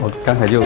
我刚才就。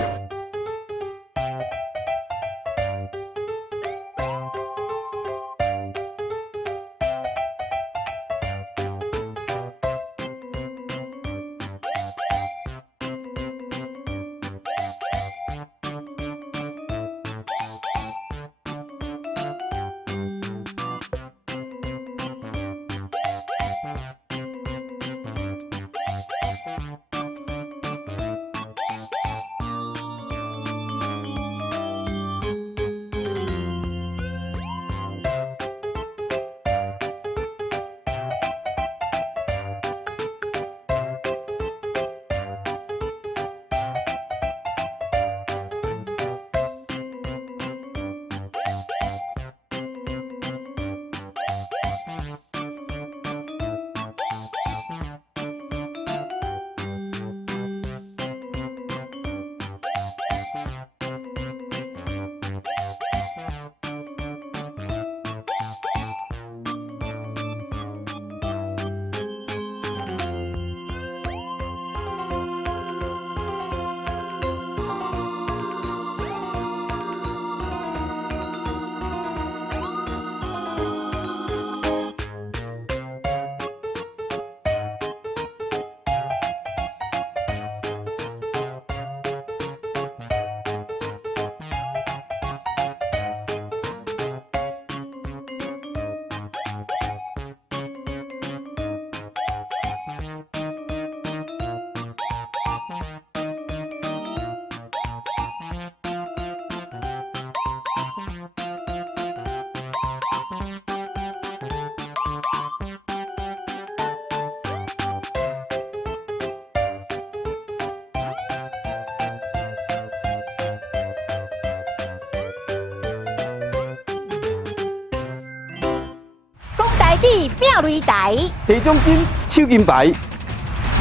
台语拼擂台，提奖金手金牌，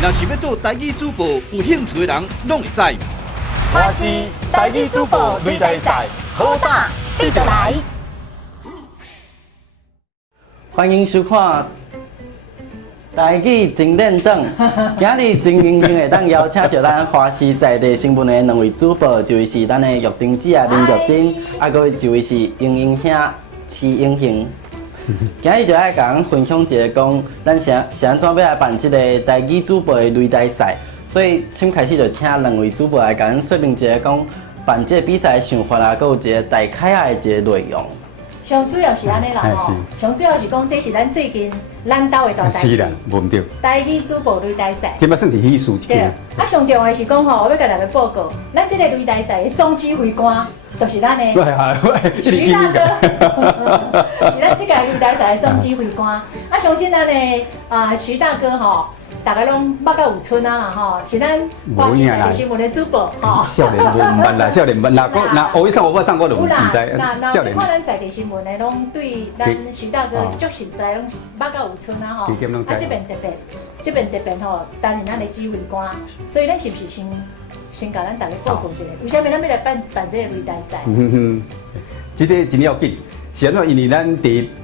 若是要做台语主播，有兴趣的人拢会使。我是台语主播擂台赛，好打你就来。欢迎收看台语真练档，今日真荣幸会当邀请到咱华视在地新闻的两位主播，一位是咱的玉婷姐啊林玉婷，啊，各位一位是英英兄施英雄。今日就爱甲咱分享一下，讲咱是安怎要来办这个台语主播的擂台赛，所以先开始就请两位主播来甲咱说明一下，讲办这个比赛的想法啦，佮有一个大概啊的一个内容。上主要是安尼啦吼，上主要是讲这是咱最近咱兜的大代志。是啦，无毋对。台语主播擂台赛，即摆算是喜事一件。啊，上重要的是讲吼，我要甲大家报告，咱这个擂台赛的总指挥官就是咱的徐大哥，是咱这个擂台赛的总指挥官。啊，相信咱的徐大哥吼。大家拢捌到有春啊啦吼，是咱华视台新闻的主播吼。少年无毋捌啦，少年捌啦，那学伊上我上我就毋知。那看咱在地新闻的拢对咱徐大哥足熟悉，拢捌到有春啊吼。啊，这边特别吼，担任咱的指挥官，所以咱是不是先甲咱大家报告一下，为什么咱要来办这个擂台赛？这个真要紧，是安怎？因为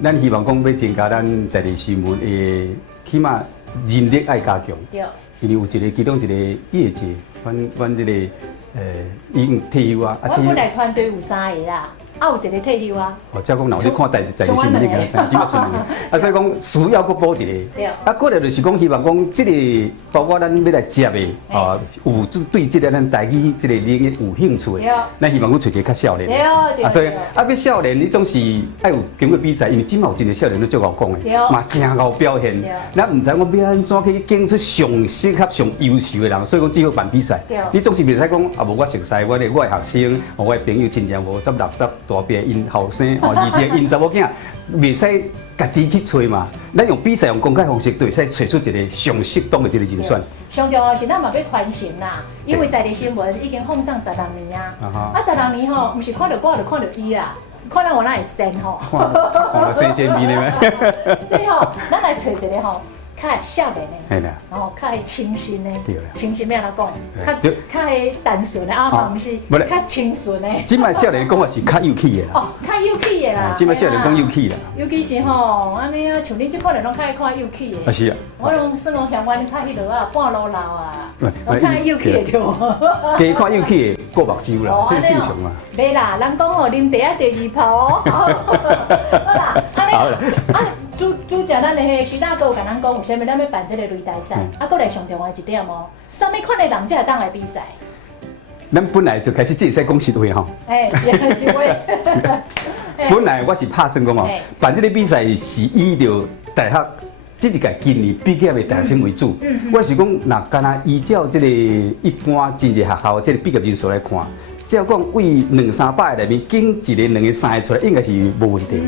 咱希望讲要增加咱在地新闻的起码。人力爱加强，因为有一个其中一个业绩，阮这个已经退休啊。我本来团队有3个啦，啊有一个退休啊。哦，即讲若有咧看在地新闻，你讲三，即摆剩2个，啊所以讲需要搁补一个。对。啊，过来就是讲希望讲这个包括咱要来接的，有对这个咱台语这个领域有兴趣的，咱希望讲找一个较少年。对。啊，所以要少年，你总是爱有经过比赛，因为今嘛有真个少年都足够讲的，嘛真够表现。咱唔知我要安怎去拣出上适合、上优秀的人，所以讲只好办比赛。你总是袂使讲啊，无我熟悉我的学生，我的朋友亲戚50、60大边因后生而且因查某囝，袂使家己去找嘛。咱用比赛用公开方式，就会使找出一个上适当的一个人选。上重要是咱嘛要传承啦，因为在地新闻已经放上16年啊。啊，16年吼，唔是看到我，就看到伊啦。看咱我哪会先吼，看到新鲜味咧咩？所以吼，咱来找一个吼，较少年的，然后较清新的，清新要安怎讲？较单纯的啊，嘛不是，较清纯的。即摆少年讲话是较有气的啦。哦，较有气的啦。即摆少年讲有气啦。尤其是吼，安尼啊，像你即款人拢较爱看有气的。啊是啊。我拢算讲嫌我你看迄落啊，半路老啊，我看有气的对无？加看有气的过目睭啦，这正常嘛。袂啦，人讲吼，啉茶啊第二泡哦。好啦，好啦，啊。主讲咱的迄徐大哥有甲咱讲，为虾米咱要办这个擂台赛？啊，过来上重要一点哦，什么款的人才会当来比赛？咱本来就开始这赛讲实话吼。是实话。本来我是拍算讲哦，办这个比赛是以着大学这一届今年毕业的大学生为主。我是讲，若干那依照这个一般真济学校这个毕业人数来看，只要讲为200-300个内面拣一个、2个、3个出来，应该是无问题。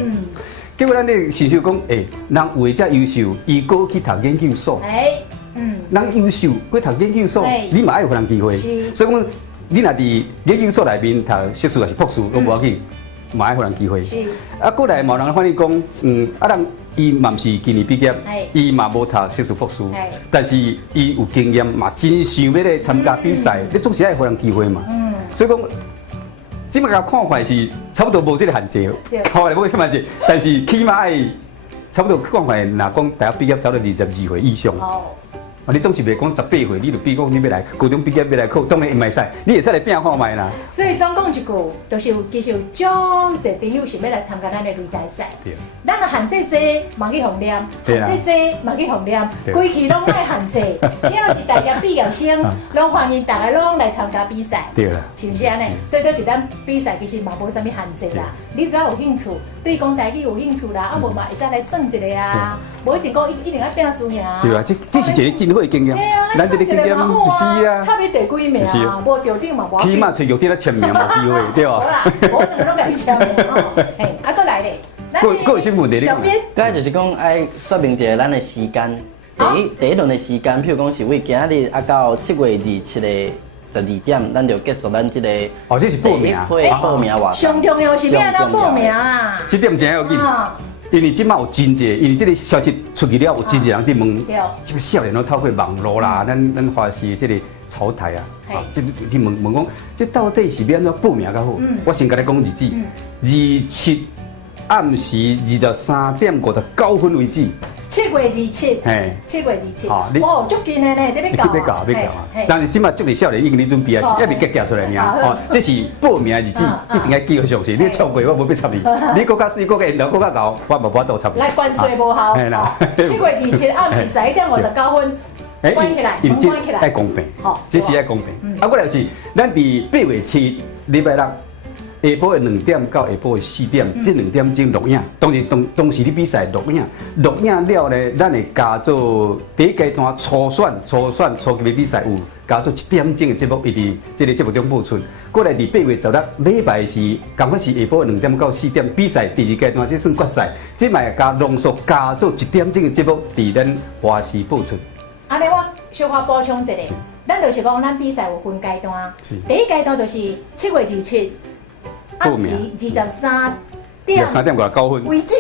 结果咱咧想想讲，人有的遮优秀，伊过去读研究所，人优秀过读研究所，你嘛爱有人机会。所以讲，你若伫研究所内面读硕士还是博士都无要紧，嘛爱有人机会。啊，过来嘛有人反映讲，人伊嘛毋是今年毕业，伊嘛无读硕士博士，但是伊有经验，嘛真想要来参加比赛，你总是爱有人机会嘛。所以讲。即摆个看法是差不多无这个限制，看法无这个限制，但是起码爱差不多看法，若讲大学毕业差不多22岁以上。你总是袂讲18岁，你就比讲你要来高中毕业要来考，当然唔会使，你会使来拼看卖啦。所以总讲一句，就是其实有种侪朋友是要来参加咱的擂台赛。咱若限制这嘛去红念，限制这嘛去红念，规期拢爱限制。只要是大家毕业生，拢欢迎大家拢来参加比赛。对啦，是不是安尼？所以就是咱比赛其实嘛无啥物限制啦。你只要有兴趣，对讲台语有兴趣啦，啊无嘛会使来算一个啊，无一定讲一定要拼输赢。对啊，这是一个真好的经验。咱这个经验是啊，差别第几名啊？无着顶嘛，起码找着顶来签名无机会，对吧？好啦，我两个拢甲你签名哦。啊，过来咧，个有什么问题？小编，刚才就是讲爱说明一下咱的时间。第一轮的时间，譬如讲是为今日啊到7月27日12点，咱就结束咱这个。哦，这是报名。报名活动。上重要是要安怎报名啊？这点真要紧。因为即马有真济，因为这个消息出去了，有真济人伫问，即个少年拢透过网络啦，咱华视这个草台啊，即伫问讲，这到底是要安怎报名较好？我先甲你讲日子，27暗时23:59为止。7月27，7月27，哦，足近的呢，你要搞。但是即马足个少年已经咧准备啊，是一直结出来尔。这是报名日子，一定要记好详细。你超过我无要插你，你国家4、国家1、国家9，我无法度插你。来关税无效。7月27暗时11:59，关起来，门关起来。爱公平，这是爱公平。啊，过来是咱伫8月7礼拜六。下晡的2点到下晡的4点，这2点钟录影。当然，当时你比赛录影了呢，咱会加做第一阶段初选初级的比赛有加做1点钟的节目，伊伫这个节目中播出。过来伫8月16礼拜是，刚开始下晡的2点到4点比赛，第2阶段这算决赛，这卖加浓缩加做1点钟的节目，伫咱华视播出。安尼我小可补充一下，咱就是讲咱比赛有分阶段，第一阶段就是7月27。暗时23点3:59为止，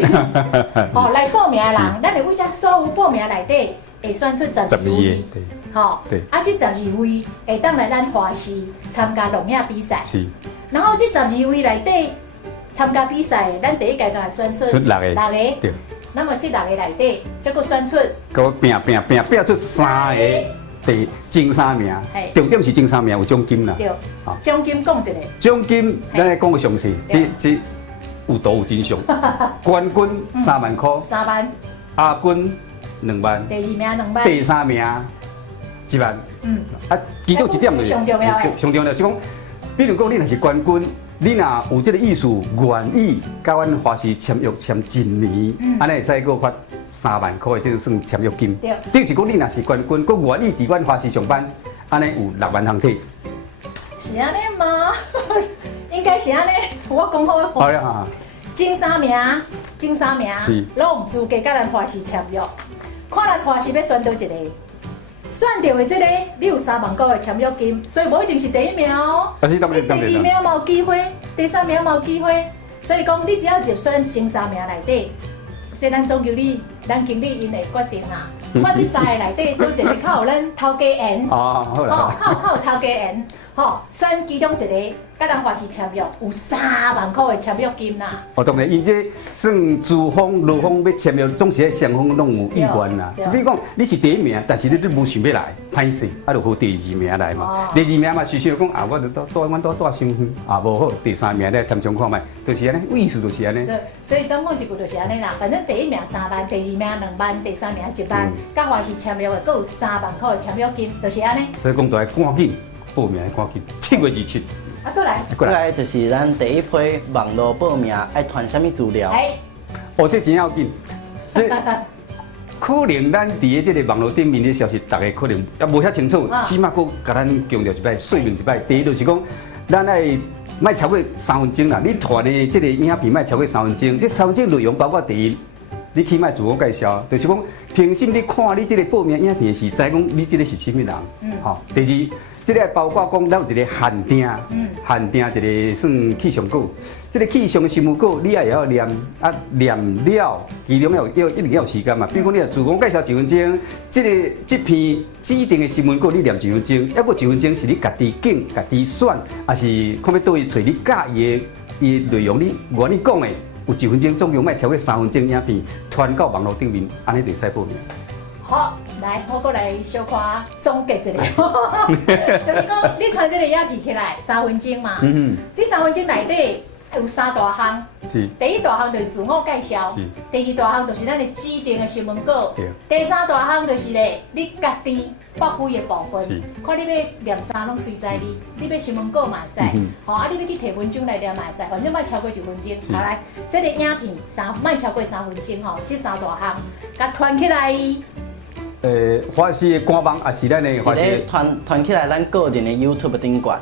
哦，来报名的人，咱会为这所有报名内底会选出12位，吼，啊，这12位会当来咱华视参加录影比赛，然后这12位内底参加比赛，咱第一阶段选出6个，对，那么这6个内底，再个选出，个拼出3个。前3名，重点是前3名有奖金啦。对，奖金讲一下。奖金咱来讲个详细，这有图有真相。冠军3万块，3万。亚军2万。第2名2万。第3名1万。啊，其中一点就是上重要是讲，比如讲你若是冠军，你若有这个意思愿意甲阮华视签约签1年，安尼会使个发3万块的这种算签约金。等于是讲你若是冠军，佮愿意伫阮华视上班，安尼有6万通摕。是安尼吗？应该是安尼。我讲好我讲。好了前3名，拢有资格甲咱华视签约。看咱华视要选到一个，选到的这个，你有3万块的签约金，所以无一定是第1名哦。第2名嘛有机会，第3名嘛有机会。所以讲，你只要入选前3名内底，所以咱总经理因会决定啦。我这三个内底都一个较有咱头家缘，哦，好啦，较有头家缘，吼，选其中一个，甲咱华西签约有3万块的签约金啦。哦，当然，伊这算资方、劳方要签约，总是喺双方拢有意愿啦。比如讲，你是第一名，但是你无想要来，歹势，啊，就好第二名来嘛。第二名嘛，是想讲啊，我就带伤远，啊，无好第三名来参详看卖，就是安尼，意思就是安尼。所以总共一句就是安尼啦，反正第一名3万，第二名2万，第三名1万，甲华西签约的，佫有3万块的签约金，就是安尼。所以讲，就要赶紧报名，赶紧7月27。啊，过来，过来就是咱第一批网络报名爱传什么资料？哦，这真要紧，这可能咱伫个这个网络顶面的消息，大家可能也无遐清楚，起码佫甲咱强调一摆，说明一摆。第一就是讲，咱爱莫超过3分钟啦，你传的这个影片莫超过3分钟，这3分钟内容包括第一，你起码自我介绍，就是讲平时你看你这个报名影片时，知讲你这个是什么人，好。第二。这个包括讲，咱有一个限定，限定一个算气象稿。这个气象新闻稿，你也要念，啊念了，其中要一定要有时间嘛。比如讲，你自我介绍1分钟，这篇指定的新闻稿你念1分钟，还佫1分钟是你家己拣、家己选，还是看要倒去找你介意的内容，你原你讲的有1分钟，总共莫超过3分钟影片，传到网络顶面，安尼就使报名。好，来，我过来小可总结一下，就是讲你传这个影片起来3分钟嘛，这3分钟内底有3大项，是，第一大项就是自我介绍，第二大项就是咱的指定的新闻稿，第三大项就是咧你家己发挥的部分，看你要念啥拢随在你，你要新闻稿嘛会使，吼啊你要去摕文章来念嘛会使，反正莫超过1分钟。好来，这个影片莫超过3分钟吼，这3大项，甲传起来。华视的官网也是咱的华视传起来，咱个人的 YouTube 顶管，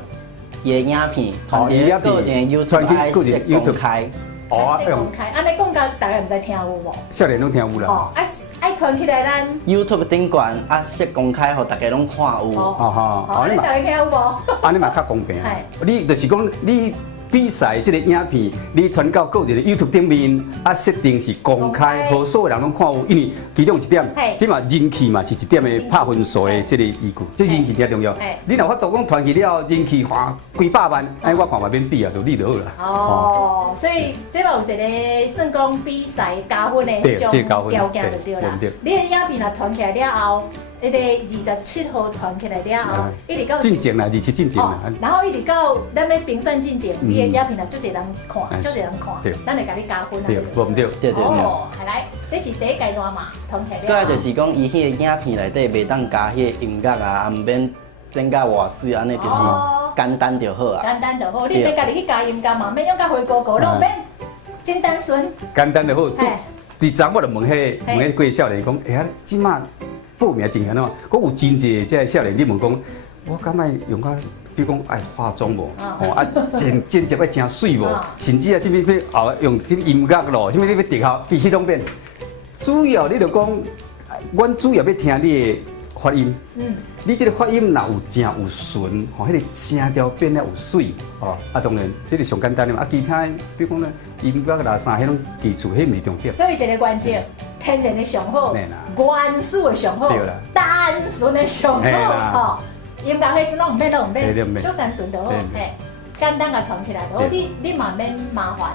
伊的影片传伫个人的 YouTube 爱设公开。哦，公开，安尼讲到大家唔知听有无？少年拢听有啦。哦，爱传起来咱 YouTube 顶管啊设公开，互大家拢看有。哦，安尼大家听有无？安尼嘛较公平。你就是讲你。比赛这个影片，你传到个人的 YouTube 顶面，啊，设定是公开，互所有人拢看有。因为其中一点，即嘛人气嘛是一点的拍分数的这个依据，这人气最重要。你若法度讲传去了，人气花几百万，哎，我看嘛免比啊，就你就好啦。哦，所以这嘛有一个算讲比赛加分的迄种条件就对啦。你的影片若传起来了后。迄个27号传起来了后，一直到进前啦，27进前啦。然后一直到咱要评选进前，你的影片啊，足侪人看，足侪人看，咱会甲你加分啊。对，无唔对。对。哦，来，这是第一阶段嘛，传起来。再来就是讲，伊迄个影片内底袂当加迄个音乐啊，毋免整甲偌水，安尼就是简单就好啊。简单就好，你免家己去加音乐嘛，免用甲灰高高，拢免，真单纯。简单就好。第昨我就问迄几个少年讲，哎，即马。报名真难哦，讲有真济这少年，你问讲，我敢爱用较，比如讲爱化妆无，吼啊剪接要真水无，甚至啊什么后用什么音乐咯，什么要特效，必须拢变。主要你就讲，阮主要要听你的发音，你这个发音若有正有顺，吼，迄个声调变了有水，哦，啊当然，这个上简单的嘛，啊其他，比如讲咧音乐啦啥，迄种基础，迄毋是重点。所以一个关键。天然的上好，元素的上好，单纯的上好，吼，音乐迄是拢唔免，足单纯就好，嘿，简单个传起来就好，你嘛免麻烦，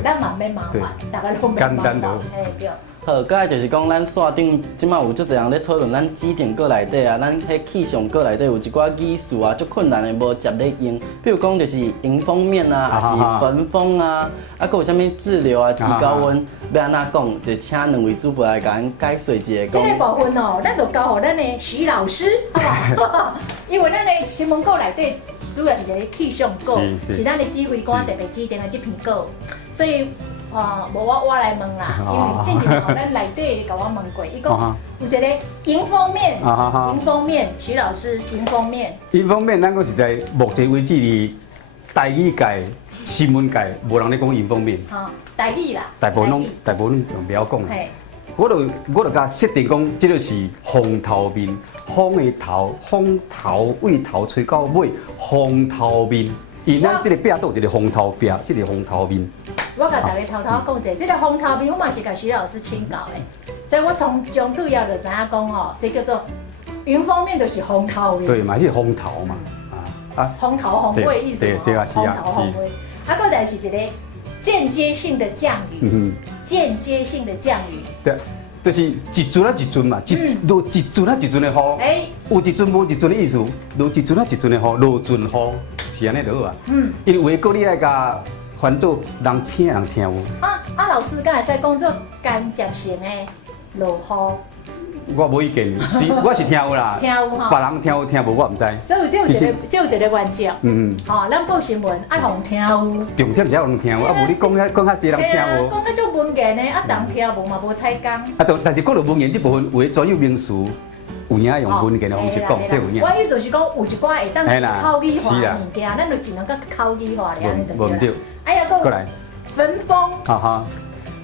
咱嘛免麻烦，大家拢免麻烦，嘿对。好，再来就是讲，咱线顶即马有足侪人咧讨论咱指定个内底啊，咱迄气象个内底有一寡语词啊，足困难的无接咧用。比如讲就是迎风面啊，还是焚风啊，啊，佮有啥物滞留啊、极高温，要安怎讲？就请2位主播来甲咱解说一下。这个部分哦，咱就交互咱的徐老师，好不好？因为咱的新闻稿内底主要是一个气象稿，是咱的指挥官特别指定的这篇稿，所以。无我来问啦，因为之前吼咱内底甲我问过，伊讲有一个迎风面，迎风面，徐老师迎风面。迎风面，咱个是在目前为止哩，台语界、新闻界无人咧讲迎风面。台语啦，大部分拢用不要讲。我就甲设定讲，这就是风头面，风的头，风头尾头吹到尾，风头面。因咱这个壁都有一个风头壁，这个风头面。我甲大家偷偷讲者，这个风头面我嘛是甲徐老师请教的，所以我从从主要就知影讲吼，这叫做云封面就是风头面。对嘛，是风头嘛，风头风尾意思嘛，对啊，是啊，风头风尾。啊，搁再是一个间接性的降雨，间接性的降雨。对。就是一阵啊一阵嘛，落一阵啊一阵的雨，有一阵无一阵的意思，落一阵啊一阵的雨，落阵雨是安尼就好啊。因为有个你爱甲翻做人听人听有。老师敢会使讲做干接型的落雨？我无意见，我是听有啦，听有吼，别人听有听无我唔知。所以只有一个原则，吼，咱报新闻爱互听有，重点是要人听有，啊无你讲较济人听无。讲较种文言的，人听无嘛无采讲。但是讲到文言这部分，有专有名词，有影用文言的方式讲，这有影。我意思是讲，有一寡会当口语化的物件，咱就尽量甲口语化咧，安尼就对。哎呀，过来，焚风。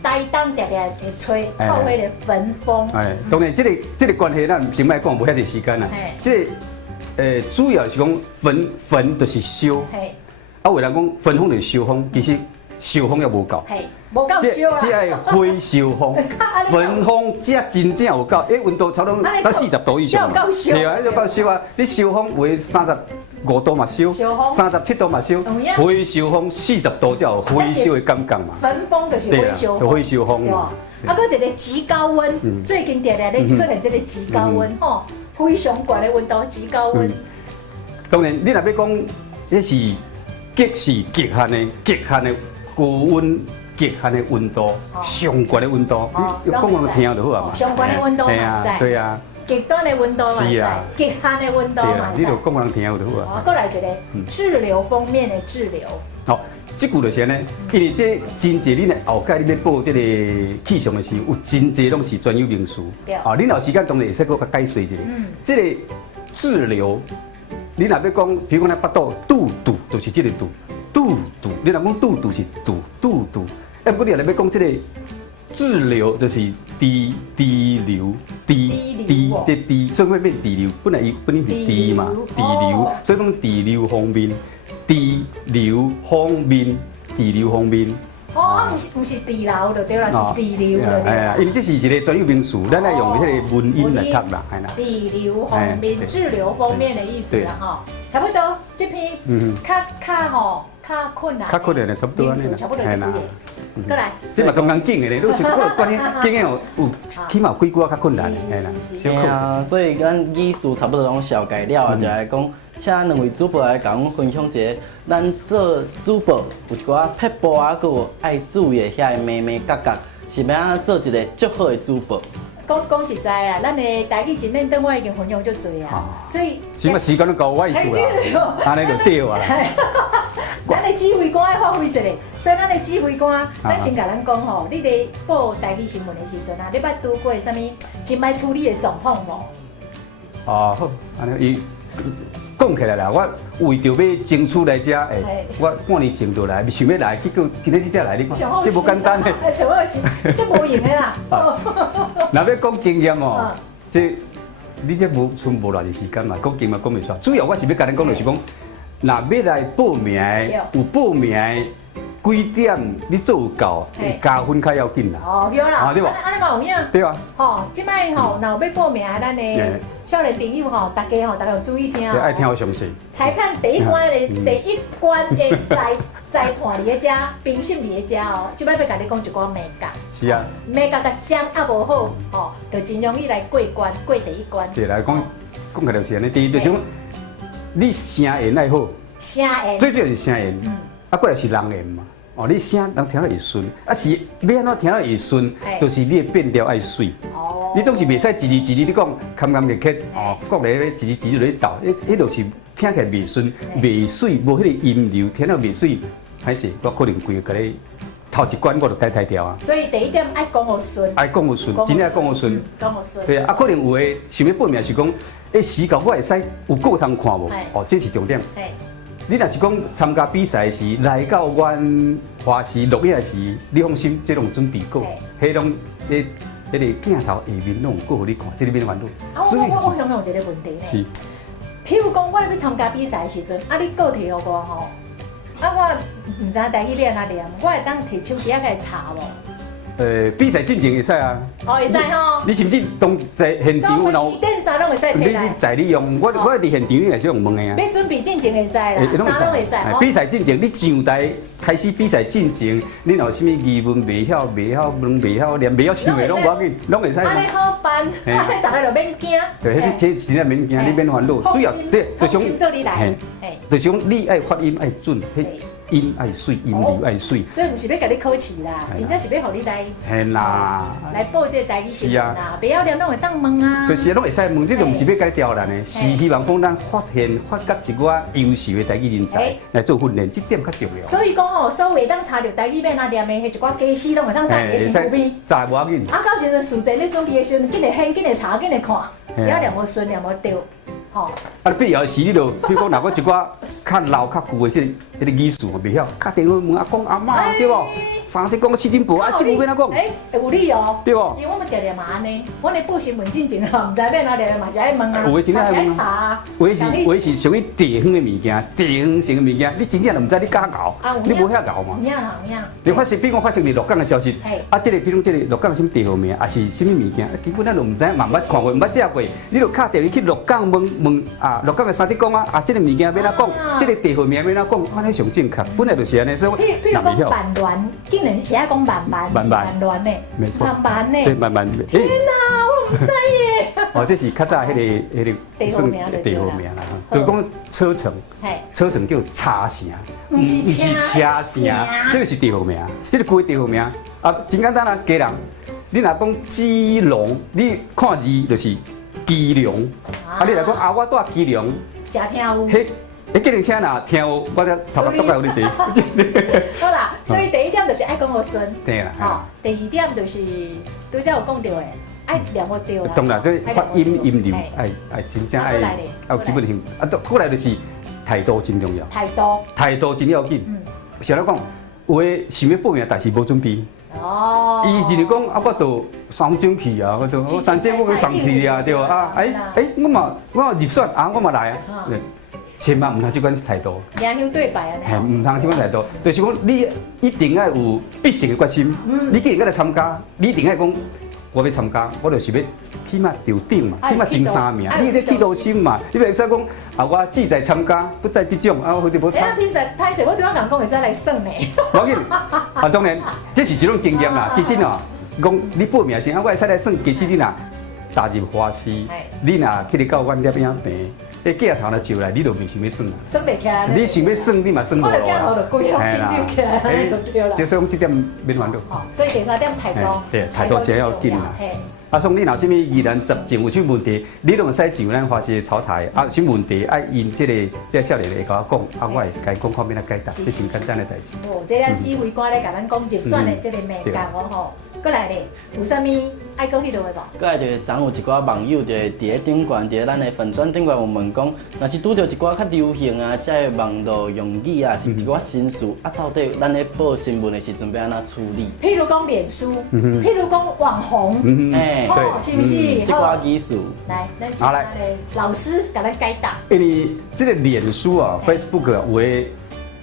台东常常会吹靠迄个焚风。当然，这个关系咱先莫讲，无遐个时间啦。这主要是讲焚就是烧。有人讲焚风就是烧风，其实烧风也无够。无够烧啊！这爱火烧风，焚风这真正有够，温度差不多在40度以上嘛。对啊，就够烧啊！你烧风为35度嘛烧，37度嘛烧，火烧风40度才有火烧的感觉嘛。焚风就是火烧风，就火烧风。啊，搁一个极高温，最近常常咧出现这个极高温吼，非常高的温度，极高温。当然，你若要讲，那是极限的高温。极限的温度，上悬的温度，你讲人听就好啊嘛。上悬的温度嘛，对啊。极端的温度嘛，是啊。极限的温度嘛，你就讲人听就好啊。过来一个滞留封面的滞留。好，这句就是呢，因为这真济你后盖你要报这个气象的时，有真济拢是专有名词。啊，你有时间当然会使搁较解说一下。这个滞留，你若要讲，比如讲咱北岛度，就是这个度。你若讲度是度，不过你若要讲这个滞留，就是低流，所以会变低流，本来是低嘛，低流，所以讲低流方面，不是地流就对啦，是地流就对啦。因为这是一个专有名词，咱来用迄个文音来读啦，系啦。地流方面，滞留方面的意思啦，哈，差不多这篇较困难，的差不多安尼啦，差不多就这个。过来，这嘛中间紧的咧，你是关于经验有起码几句较困难的，系啦。对啊，所以咱语词差不多拢小改了，就来讲，请两位主播来甲阮分享一下，咱做主播有一寡撇步啊，佮有爱注意的遐个眉角角，是要安做一个足好的主播。讲实在啊，咱的台语真认真，我已经分享足侪啊，所以起码时间都够我意思啦，安尼就对啊。咱的指挥官要发挥一下，所以咱的指挥官，咱先甲咱讲吼，你咧报台语新闻的时阵啊，你捌拄过啥物真歹处理的状况无？好，安尼伊讲起来啦，我为着要争取来遮，我半年前就来，想要来，结果今日你才来，你看，这无简单的。上好是，这无用的啦。若要讲经验哦，这你这无剩无偌济时间嘛，讲经嘛讲袂煞。主要我是要甲恁讲就是讲。若要来报名的，有报名的几点你做有够，加分较要紧啦。对啦，对吧？安尼嘛有影。对啊。即摆若要报名的咱的少年朋友大家有注意听。爱听我详细。裁判第一关的裁判伫个遮，评审伫个遮即摆要甲你讲一寡美角。是啊。美角甲讲无好，就尽量你来过关，过第一关。对，来讲起来就是安尼，第一就是讲。你声言爱好，最主要是声言，过来是人言嘛。你声人听了会顺，是要安怎听了会顺，就是你的变调爱水。你总是袂使一字你讲坎坎坷坷，各个一字就咧斗，迄就是听起来袂顺、袂水，无迄个音流，听了袂水，歹势，我可能规个甲你头一关我就改调啊。所以第一点爱讲互顺，爱讲互顺，真正爱讲互顺。讲互顺。对啊，可能有诶想要报名是讲。时间我会使有够通看无？这是重点。你若是讲参加比赛时来到阮华视录影时，你放心，这拢准备过，迄拢迄个镜头下面拢有过互你看，这里面烦恼。我想有一个问题是，譬如讲我要参加比赛的时阵，你告题互我吼，我唔知台语要安怎念，我会当摕手机仔来查无？比赛进前会使啊。哦，会使吼。你甚至当在现场然后电啥拢会使摕来。你在你用，我伫现场你也是用问的啊。要准备进前会使啦，啥拢会使。比赛进前，你上台开始比赛进前，你有啥物疑问袂晓、问袂晓念、袂晓唱的，拢无要紧，拢会使。安尼好办，安尼大家就免惊。对，迄真正免惊，你免烦恼。主要对，就像，就像你爱发音爱准，迄音爱水，音流爱水。所以唔是要甲你考试啦，真正是要互你来。嘿啦，来报这个台语新闻啦，不要念拢会当问啊。就是拢会使问，这就唔是要改刁难的，是希望讲咱发掘一寡优秀的台语人才来做训练，这点较重要。所以讲吼，所有当查着台语要哪念的，迄一寡假死拢会当查的是无味。查无要紧。啊，到时阵事前你准备的时阵，紧来现，紧来查，紧来看，只要念无顺，念无对。吼，必要时你就，比如讲，若我一寡较老较旧的迄个语序我袂晓，打电话问阿公阿嬷对无？三只讲四进步啊，这句要哪讲？有理哦，对无？因为我们常常嘛安尼，我咧报新闻进前吼，唔知要哪念嘛是爱问啊，有的真正爱问啊。有的是属于地方的物件，地方性的物件，你真正就唔知你敢搞，你无遐搞嘛？有影。你发生，比如讲发生伫鹿港的消息，啊，这个比如这个鹿港什么地号名，还是什么物件，根本咱就唔知，嘛捌看过，唔捌食过，你就敲电话去鹿港问啊，鹿港的三只公啊，这个物件要哪讲，这个地号名要哪讲，安尼上正确，本来就是安尼，所以譬如讲万峦，竟然是爱讲万峦呢，没错，万峦呢，对万峦。天哪，我唔知耶。哦，这是较早迄个地号名啦，就讲车城叫叉城，唔是车城，这个是地号名，这个规地号名啊，真简单啊，家人，你若讲基隆，你看字就是基隆，啊，你若讲啊，我住基隆，真听有。迄计程车若听有，我才头壳有你坐。好啦，所以第一点就是爱讲互顺。对啦。哦，第二点就是拄则有讲到的，爱念我对啦。当然，这发音音流爱真正爱有基本性。啊，过来就是态度真重要。态度真要紧。像咱讲，有诶想要报名，但是无准备。哦。伊就是讲啊，我到3点去啊，我到3点我去上去啊，对啊，我入选啊，我嘛来啊。千万唔通即款态度，两相对白啊！系唔通即款态度，就是讲你一定要有必胜的决心。你既然要来参加，你一定要讲我要参加，我就是要起码丢顶嘛，起码前3名。你这企图心嘛，你袂使讲啊，我志在参加，不在得奖啊，或者无参。比赛拍摄，我对我讲会使来算呢。无要紧啊，当然这是一种经验啦。其实哦，讲你报名先，啊，我会使来算。其实你若踏入花市，你若去你到阮这边病。你镜头来照来，你就袂想要算啦。算袂起来。你想要算，你嘛算无落啦。系啦，就所以讲这点免烦恼。所以第三点态度。对，态度真要紧啦。啊，所以你若啥物疑难杂症有啥问题，你拢会使上咱花市的草台。啊，什问题爱因这个少年会甲我讲，啊，我会甲伊讲看免来解答，这真简单的代志。哦，这咱指挥官咧甲咱讲入选的这个名单哦吼。过来咧，有啥物爱讲迄落的无？过来就是昨有一寡网友就伫咧顶悬，伫咧咱的粉砖顶悬有问讲，若是拄着一寡较流行啊，即个网络用语啊，是一寡新词啊，到底咱咧报新闻的时阵要安怎处理？譬如讲脸书，譬如讲网红，是不是？即寡语词。来，咱请咱的老师甲咱解答。因为这个脸书啊 ，Facebook 啊，有诶。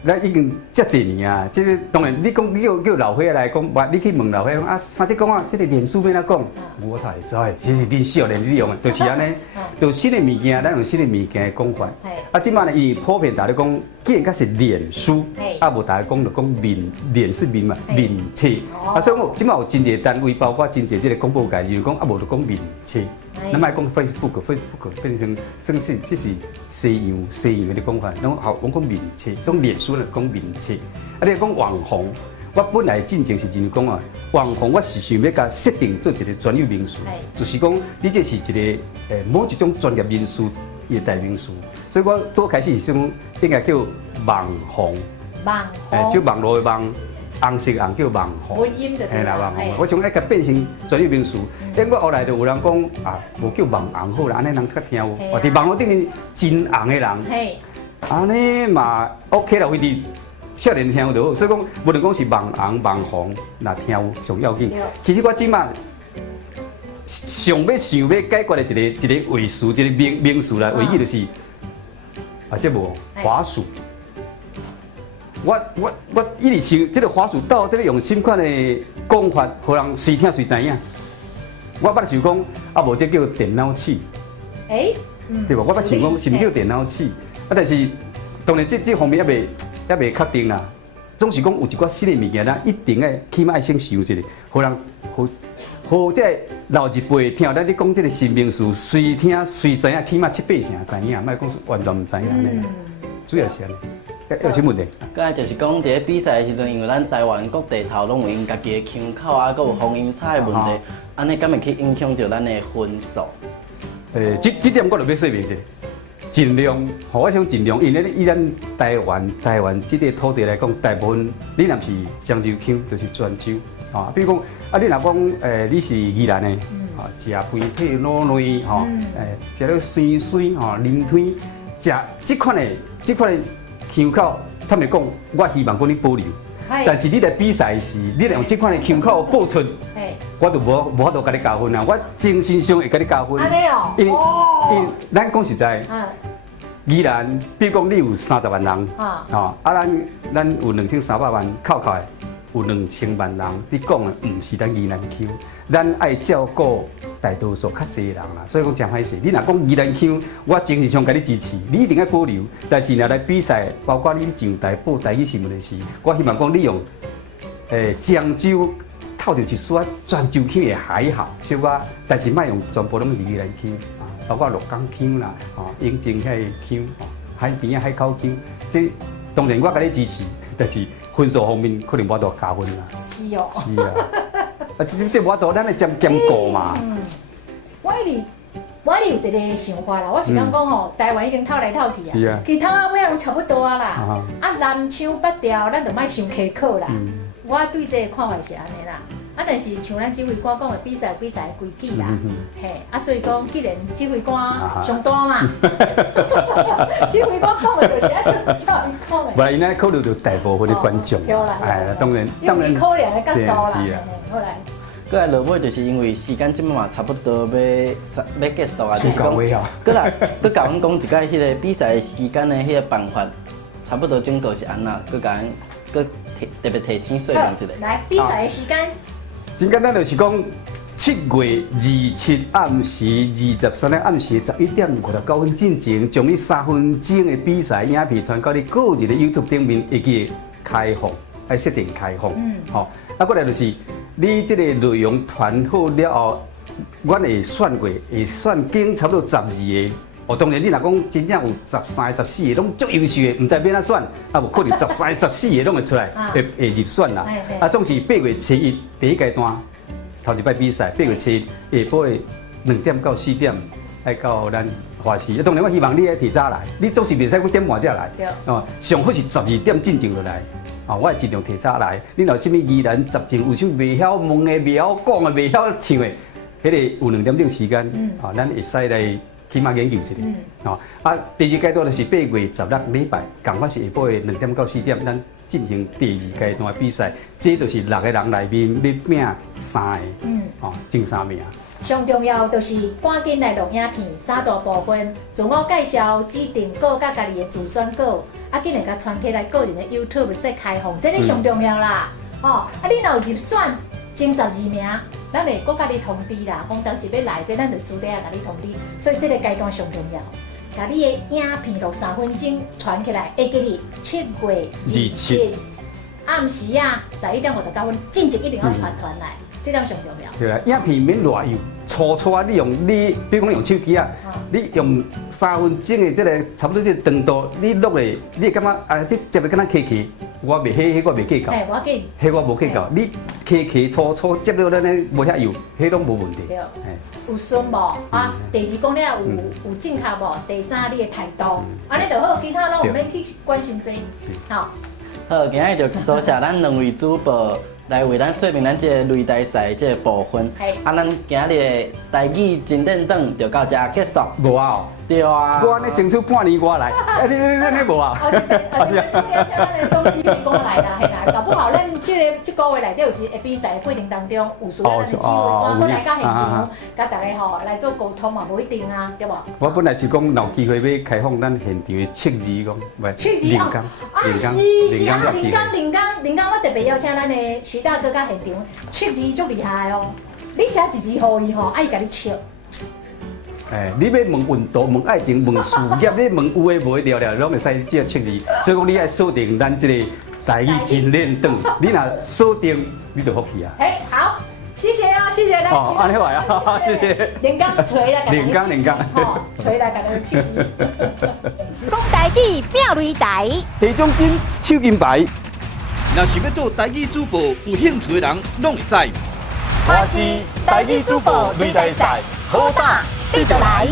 咱已经遮侪年啊，这个当然你讲你叫老伙来讲，你去问老伙讲啊，三只讲啊，这个脸书要哪讲？我哪会知？其实恁少年你用的，就是安尼，就新的物件，咱用新的物件的讲法。啊，即摆呢，伊普遍大家讲，既然它是脸书，啊，无大家讲就讲脸是面嘛，面册。啊，所以我即摆有真侪单位，包括真侪这个广播界，就是讲啊，无就讲面册。咱莫讲 Facebook 变成算是西洋的讲法，然后好讲面册，种脸书咧讲面册，啊，你讲网红，我本来进前是真讲啊，网红我是想要甲设定做一个专有名词，就是讲你这是一个某一种专业人士的代名词，所以我多开始是讲应该叫网红，就网络的网。红色红叫网红，嘿啦网红，我想爱甲变成专业名词。因我后来就有人讲啊，无叫网红好啦，安尼人较听有。或伫网络顶面真红的人，安尼嘛 OK 啦，为伫少年听就好。所以讲，无论讲是网红网红，那听有上要紧。其实我即马想要解决的一个位词，一个名词啦，唯一就是啊，这无滑鼠。我一直想，这个花絮到底用什款的讲法，互人谁听谁知影？我捌想讲，啊无这叫电脑器，对吧？我捌想讲是毋叫电脑器，但是当然这方面也未确定啦。总是讲有一寡新的物件，咱一定要起码要先想一下，互人互这老一辈听咱咧讲这个新名词，谁听谁知影，起码7、8成知影，莫讲完全唔知影咧。主要是安尼。有啥问题？个来就是讲，伫咧比赛的时阵，因为咱台湾各地头拢有因家己的腔口啊，佮有方言差的问题，安尼敢会去影响到咱的分数？这点我就要说明者，尽量，我想尽量，因为以咱台湾这个土地来讲，大部分你若是漳州腔，就是泉州啊。比如讲，你若讲你是宜兰的，食肥体卤卵，食了酸酸，啉汤，食这款的腔口，他们讲，我希望讲你保留。但是你来比赛时，你用这款的腔口报出，我就无法度甲你加分啊！我精神上会甲你加分。安尼哦。因为咱讲实在，宜兰，比如讲你有30万人，咱有2300万口的，有2000万人，你讲的唔是咱宜兰腔，咱爱照顾大多数较济人啦。所以讲真歹势，你若讲宜兰腔，我精神上甲你支持，你一定要保留。但是若来比赛，包括你上台报台语新闻的时，我希望讲你用漳州透着一撮泉州腔也还好，小可，但是莫用全部拢是宜兰腔啊，包括鹿港腔啦，永靖遐腔，海边啊海口腔，这当然我甲你支持，但是分数方面可能无多加分啦。是哦。是啊。这无多，咱来兼顾嘛。我有一个想法啦，我是讲吼，台湾已经透来透去啊，是啊，其他啊尾啊拢差不多啊啦。南腔北调，咱就莫伤苛刻啦。我对这个看法是安尼啦。但是像咱指挥官讲的比赛的规矩啦，所以讲既然指挥官上大嘛，指挥官讲的就是爱照伊讲的。不然，因来考虑到大部分的观众，当然，用考量的角度啦，好来。过来落尾就是因为时间即嘛差不多要结束啊，就是讲，过甲阮讲一个迄个比赛时间的迄个办法，差不多整个是安那，佮特别提醒说明一下。来，比赛的时间。真简单，就是讲7月27暗时23日暗时11点59分进前，将你3分钟的比赛影片传到你个人的 YouTube 顶面，会记开放，爱设定开放。过来就是你这个内容传好了后，阮会选过，会选经差不多12个。当然你若讲真正有13个、14个拢足优秀的，唔知变哪选，无可能13个、14个拢会出来，会入选啦。总是8月7日第一阶段，头一摆比赛8月7日下晡的2点到4点，爱到咱华视。当然我希望你爱提早来，你总是袂使9点半才来。上好是12点进前就来。我会尽量提早来。你若有啥物疑难杂症，有啥袂晓问的、袂晓讲的、袂晓唱的，迄个有2点钟时间，咱会使来起码研究一下。第二阶段就是8月16礼拜，同款是下晡的2点到4点，咱进行第2阶段的比赛。这就是6个人内面要拼3个，前3名。上重要就是赶紧来录影片，3大部分自我介绍、指定稿甲家己的自选稿，紧来甲传起来个人的 YouTube 设开放，这个上重要啦。你若有入选前12名，咱会搁甲你通知啦，讲当时要来，这咱就私底下甲你通知。所以这个阶段上重要，甲你的影片录3分钟传起来，会记你7月27暗时11点59分，进前一定要传来。这点上重要。对啊，影片免偌幼，粗你，比如讲用手机你用3分钟的这个差不多这个长度，你录的，你会感觉这接的敢若起，我袂我袂计较。我计。我无计较，你起粗接到咱咧无遐幼，迄拢无问题。对。有顺无第二讲了有正确无？第3你的态度，安尼就好，其他拢唔免去关心这。好。好，今日就多谢咱2位主播。来为咱说明咱这个擂台赛这个部分，咱今日的台语真练长就到这结束。无啊？对啊。我安尼争取半年我来，你无啊？是啊。今日请咱的总指挥官来啦，搞不好咱这个月内底有一个比赛过程当中，有需要咱的机会，我来到现场，甲大家吼来做沟通嘛，无一定啊，对无？我本来是讲有机会要开放咱现场的测字讲，lin工啊，是啊，lin工，我特别邀请咱的徐大哥甲现场测字足厉害哦，你写一字互伊吼，伊甲你测。哎，你要问运动、问爱情、问事业，你问有诶无诶聊聊，拢会使只测字。所以讲你爱锁定咱这个台语真练档，你若锁定，你就福气啊。哎，好，谢谢啊，谢谢咱。哦，安尼话啊，谢谢。连工锤来，连工，吼，锤来甲咱测字。讲台语变擂台，下奖金手金牌。若是要做台语主播，有兴趣的人拢会使。我是台语主播擂台赛，好打你就来。